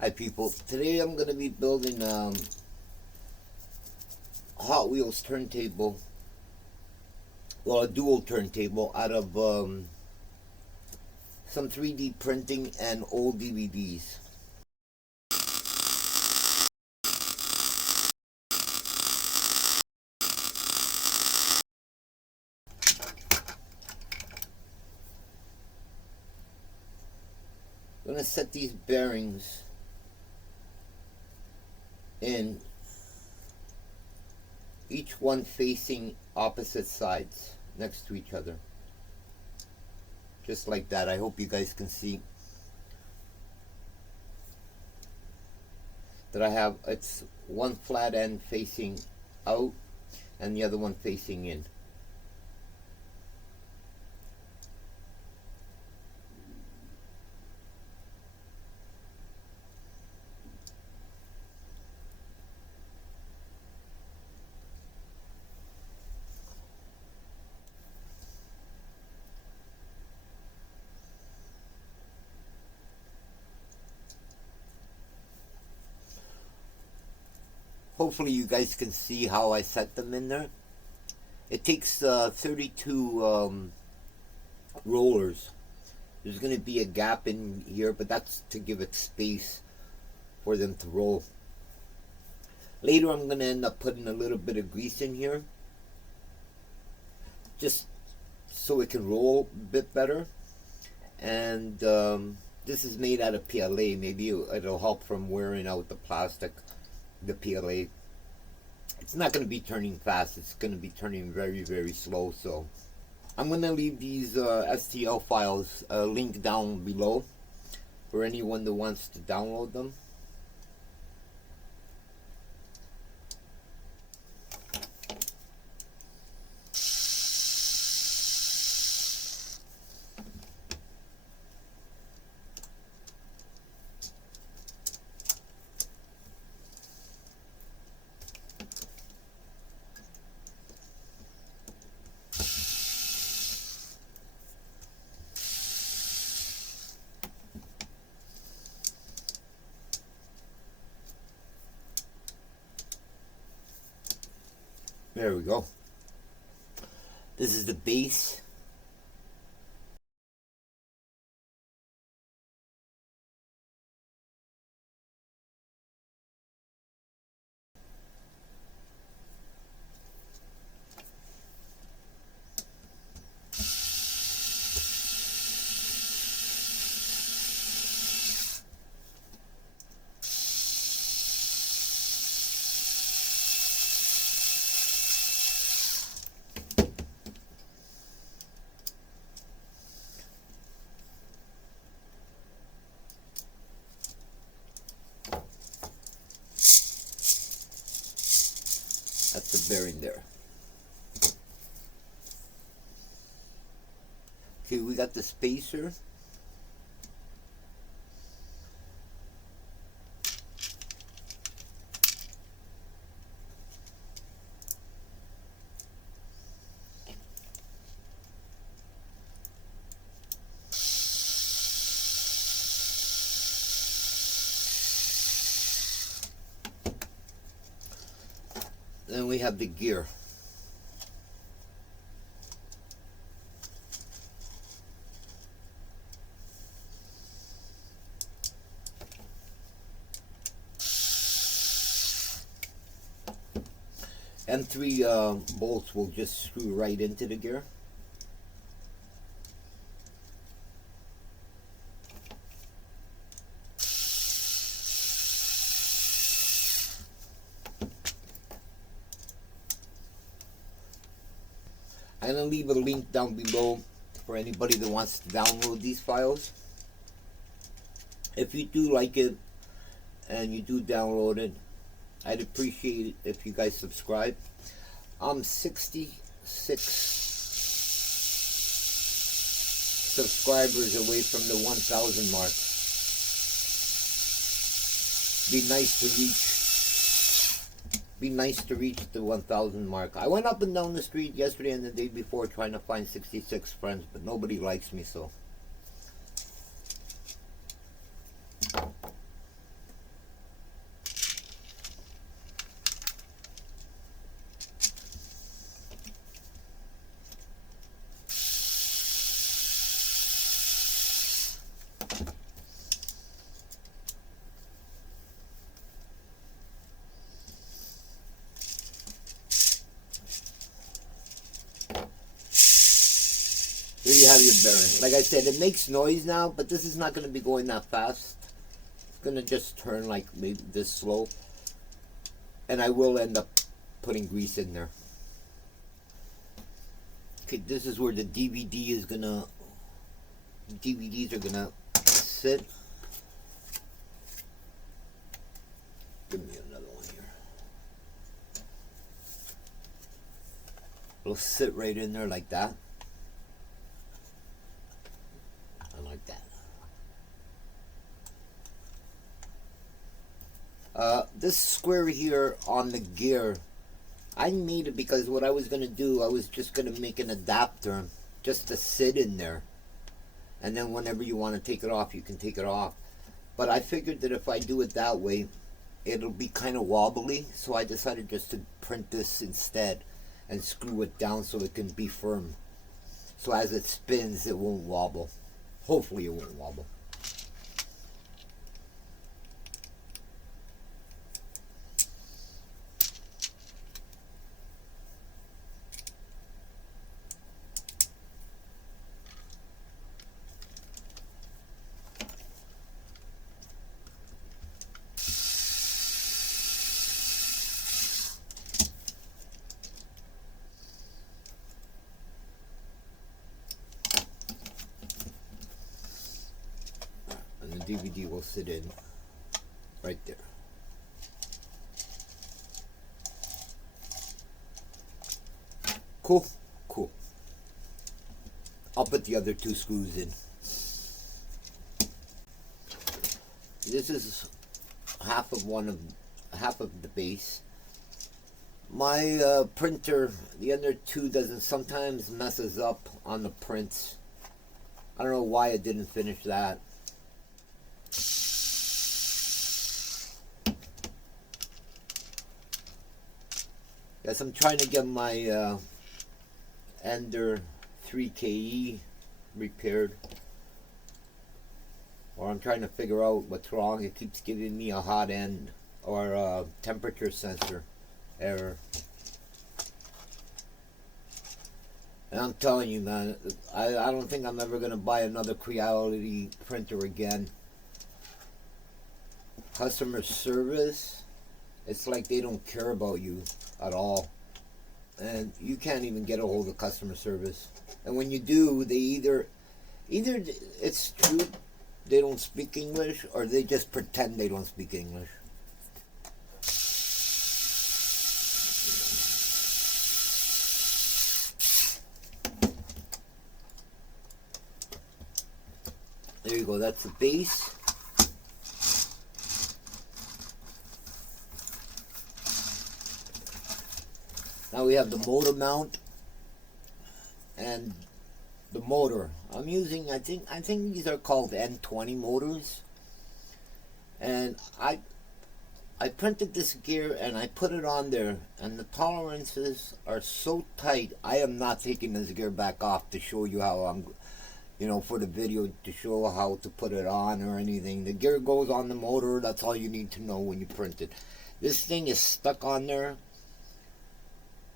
Hi people, today I'm going to be building Hot Wheels turntable, well, a dual turntable out of some 3D printing and old DVDs. I'm going to set these bearings in, each one facing opposite sides next to each other. Just like that. I hope you guys can see that I have, it's one flat end facing out and the other one facing in. Hopefully you guys can see how I set them in there. It takes 32 rollers. There's going to be a gap in here, but that's to give it space for them to roll. Later I'm going to end up putting a little bit of grease in here, just so it can roll a bit better. And this is made out of PLA. Maybe it'll help from wearing out the plastic, the PLA. It's not going to be turning fast. It's going to be turning very, very slow. So I'm going to leave these STL files linked down below for anyone that wants to download them. There we go. This is the base. That's the bearing there. Okay, we got the spacer. Then we have the gear. And 3 bolts will just screw right into the gear. I'm going to leave a link down below for anybody that wants to download these files. If you do like it and you do download it, I'd appreciate it if you guys subscribe. I'm 66 subscribers away from the 1,000 mark. Be nice to reach the 1,000 mark. I went up and down the street yesterday and the day before trying to find 66 friends, but nobody likes me, so have your bearing. Like I said, it makes noise now, but this is not going to be going that fast. It's going to just turn like maybe this slow. And I will end up putting grease in there. Okay, this is where the DVD is going to, DVDs are going to sit. Give me another one here. It'll sit right in there like that. I like that. This square here on the gear, I made it because what I was going to do, I was just going to make an adapter just to sit in there. And then whenever you want to take it off, you can take it off. But I figured that if I do it that way, it'll be kind of wobbly. So I decided just to print this instead and screw it down so it can be firm. So as it spins, it won't wobble. Hopefully it won't wobble. DVD will sit in right there. Cool, cool. I'll put the other two screws in. This is half of the base. My printer, the other two doesn't, sometimes messes up on the prints. I don't know why it didn't finish that. Yes, I'm trying to get my Ender 3KE repaired. Or I'm trying to figure out what's wrong. It keeps giving me a hot end or a temperature sensor error. And I'm telling you, man, I don't think I'm ever going to buy another Creality printer again. Customer service, it's like they don't care about you at all. And you can't even get a hold of customer service. And when you do, they either it's true they don't speak English, or they just pretend they don't speak English. There you go, that's the base. Now we have the motor mount and the motor. I'm using, I think these are called N20 motors. And I printed this gear and I put it on there, and the tolerances are so tight. I am not taking this gear back off to show you how I'm, for the video, to show how to put it on or anything. The gear goes on the motor. That's all you need to know when you print it. This thing is stuck on there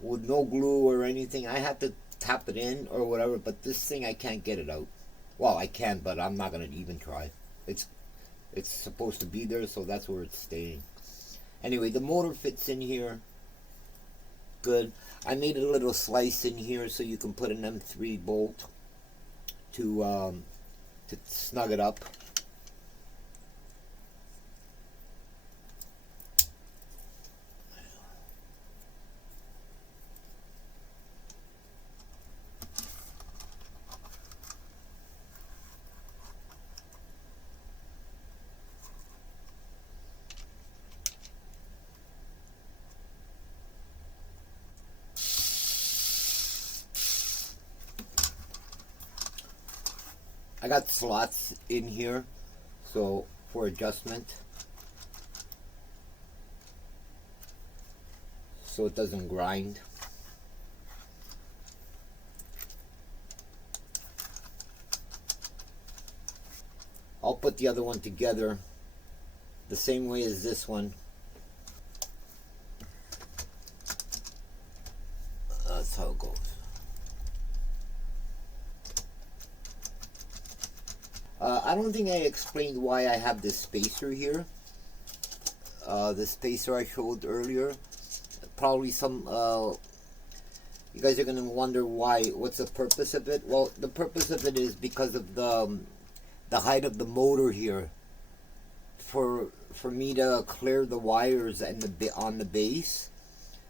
with no glue or anything. I had to tap it in or whatever, but this thing, I can't get it out. Well, I can, but I'm not going to even try. It's supposed to be there, so that's where it's staying. Anyway, the motor fits in here good. I made a little slice in here so you can put an M3 bolt to snug it up. I got slots in here, so for adjustment, so it doesn't grind. I'll put the other one together the same way as this one. That's how it goes. don't think I explained why I have this spacer here. The spacer I showed earlier. Probably some, you guys are going to wonder what's the purpose of it? Well, the purpose of it is because of the height of the motor here. For me to clear the wires and on the base,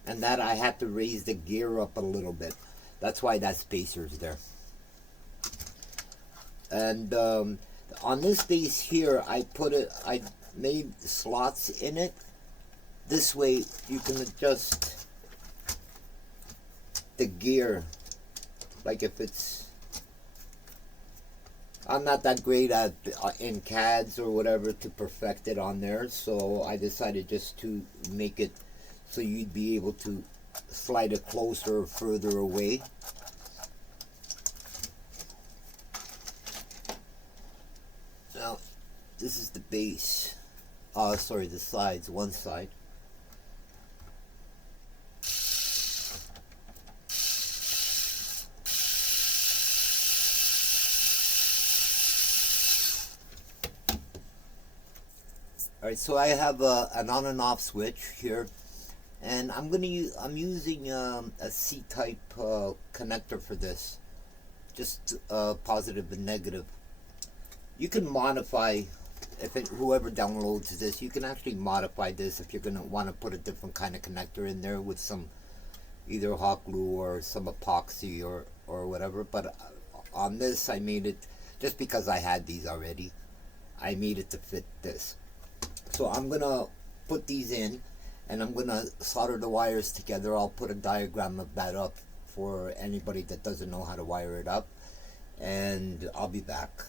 and that I have to raise the gear up a little bit. That's why that spacer's there. And on this base here, I made slots in it. This way you can adjust the gear. Like if it's, I'm not that great at in CADs or whatever to perfect it on there, so I decided just to make it so you'd be able to slide it closer or further away. Now, this is the base. Sorry, the sides, one side. Alright, so I have an on and off switch here, and I'm using a C-type connector for this, just positive and negative. You can modify, whoever downloads this, you can actually modify this if you're going to want to put a different kind of connector in there with some either hot glue or some epoxy or whatever. But on this, I made it just because I had these already. I made it to fit this. So I'm gonna put these in, and I'm gonna solder the wires together. I'll put a diagram of that up for anybody that doesn't know how to wire it up, and I'll be back.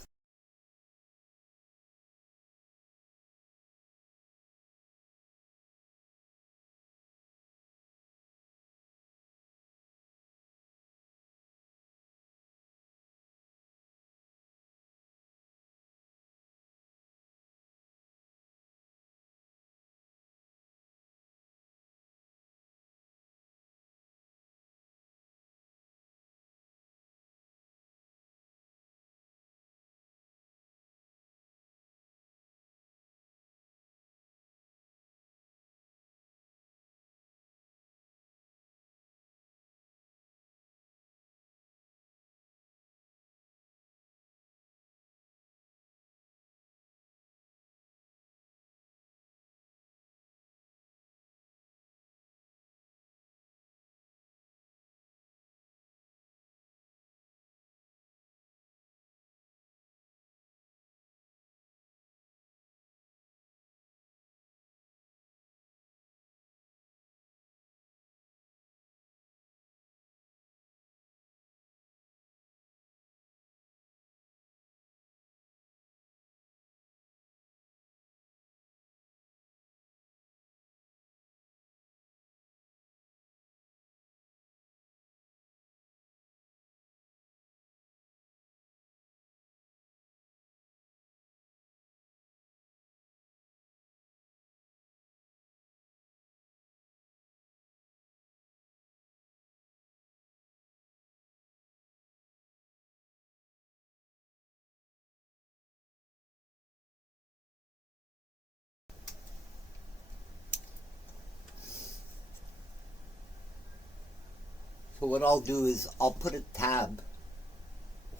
So what I'll do is I'll put a tab,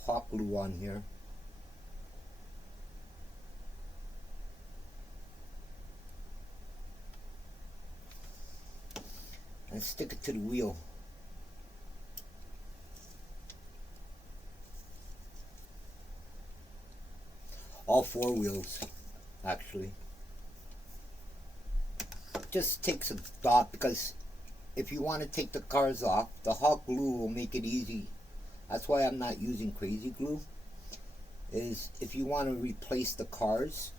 hot glue on here. And stick it to the wheel. All four wheels, actually. Just takes a dot, because if you want to take the cars off, the hot glue will make it easy. That's why I'm not using crazy glue. Is if you want to replace the cars,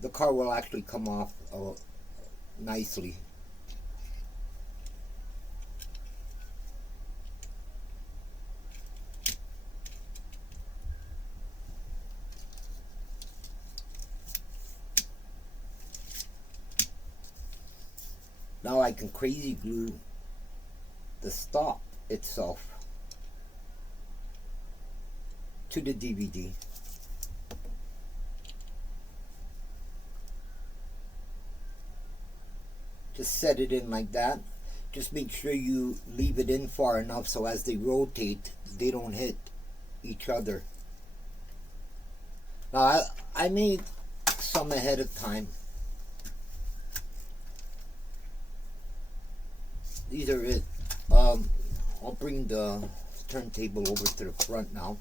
the car will actually come off nicely. Now I can crazy glue the stop itself to the DVD. Just set it in like that. Just make sure you leave it in far enough so as they rotate, they don't hit each other. Now, I made some ahead of time. These are it. I'll bring the turntable over to the front now.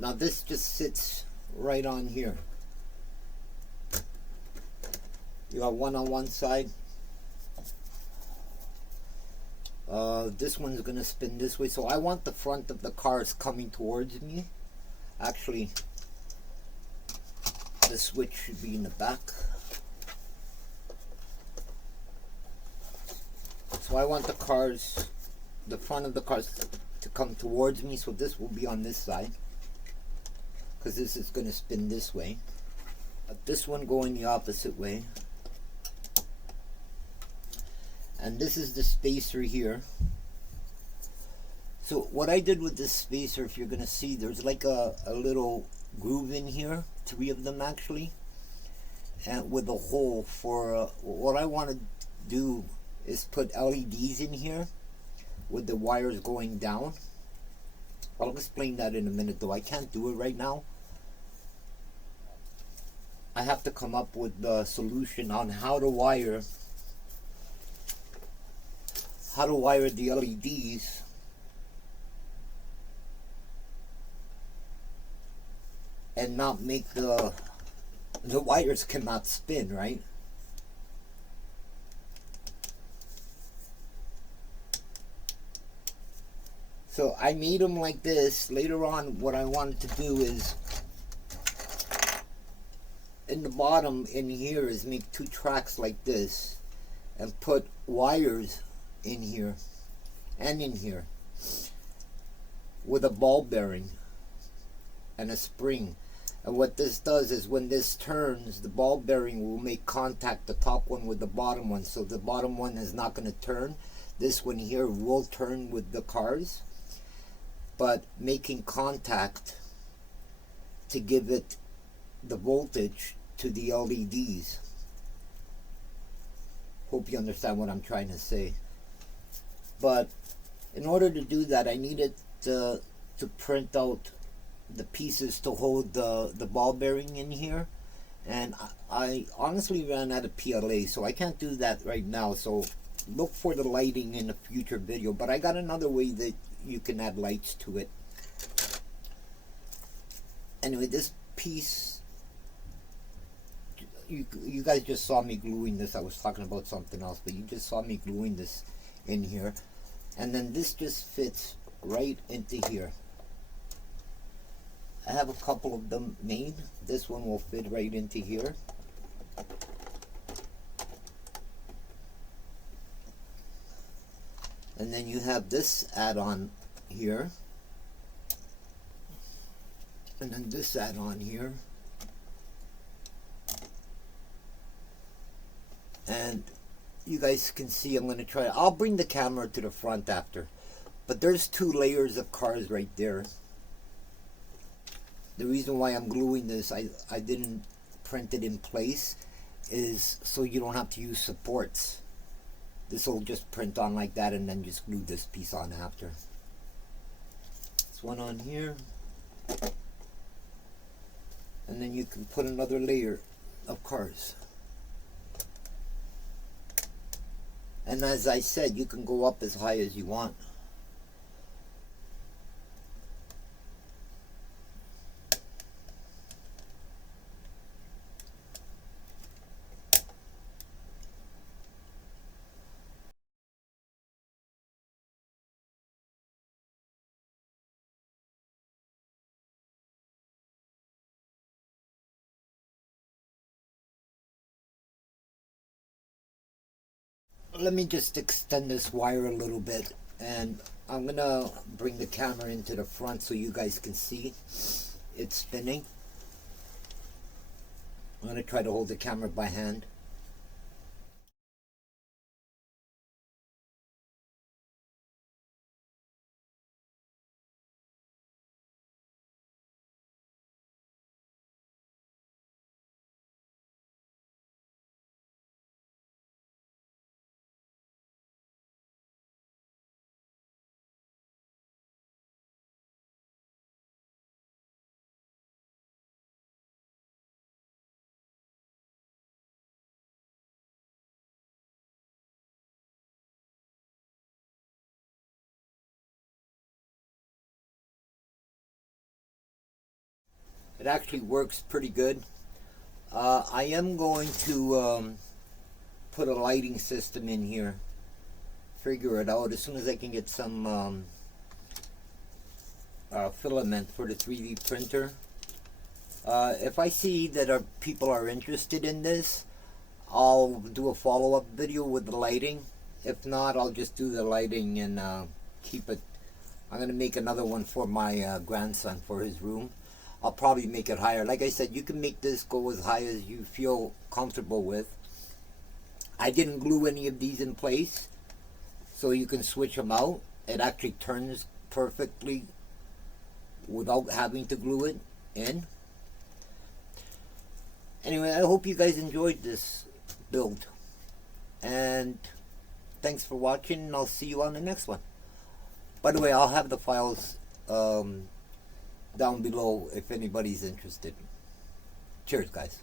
Now this just sits right on here. You got one on one side. This one's gonna spin this way, so I want the front of the cars coming towards me. Actually, the switch should be in the back. So I want the front of the cars to come towards me, so this will be on this side, because this is going to spin this way. But this one going the opposite way. And this is the spacer here. So what I did with this spacer, if you're going to see, there's like a little groove in here, 3 of them actually, and with a hole for what I want to do is put LEDs in here with the wires going down. I'll explain that in a minute, though I can't do it right now. I have to come up with the solution on how to wire the LEDs and not make the wires cannot spin, right? So I made them like this. Later on, what I wanted to do is, in the bottom in here, is make 2 tracks like this and put wires in here and in here with a ball bearing and a spring. And what this does is when this turns, the ball bearing will make contact, the top one with the bottom one. So the bottom one is not going to turn. This one here will turn with the cars, but making contact to give it the voltage to the LEDs. Hope you understand what I'm trying to say. But in order to do that, I needed to print out the pieces to hold the ball bearing in here, and I honestly ran out of PLA, so I can't do that right now. So look for the lighting in a future video, but I got another way that you can add lights to it. Anyway, this piece, you guys just saw me gluing this. I was talking about something else, but you just saw me gluing this in here, and then this just fits right into here. I have a couple of them made. This one will fit right into here. And then you have this add-on here. And then this add-on here. And you guys can see, I'm going to try. I'll bring the camera to the front after. But there's 2 layers of cars right there. The reason why I'm gluing this, I didn't print it in place, is so you don't have to use supports. This will just print on like that and then just glue this piece on after. This one on here. And then you can put another layer of cars. And as I said, you can go up as high as you want. Let me just extend this wire a little bit, and I'm gonna bring the camera into the front so you guys can see it's spinning. I'm gonna try to hold the camera by hand. It actually works pretty good. I am going to put a lighting system in here. Figure it out as soon as I can get some filament for the 3D printer. If I see that people are interested in this, I'll do a follow-up video with the lighting. If not, I'll just do the lighting and keep it. I'm going to make another one for my grandson for his room. I'll probably make it higher. Like I said, you can make this go as high as you feel comfortable with. I didn't glue any of these in place, so you can switch them out. It actually turns perfectly without having to glue it in. Anyway, I hope you guys enjoyed this build. And thanks for watching, and I'll see you on the next one. By the way, I'll have the files down below if anybody's interested. Cheers, guys.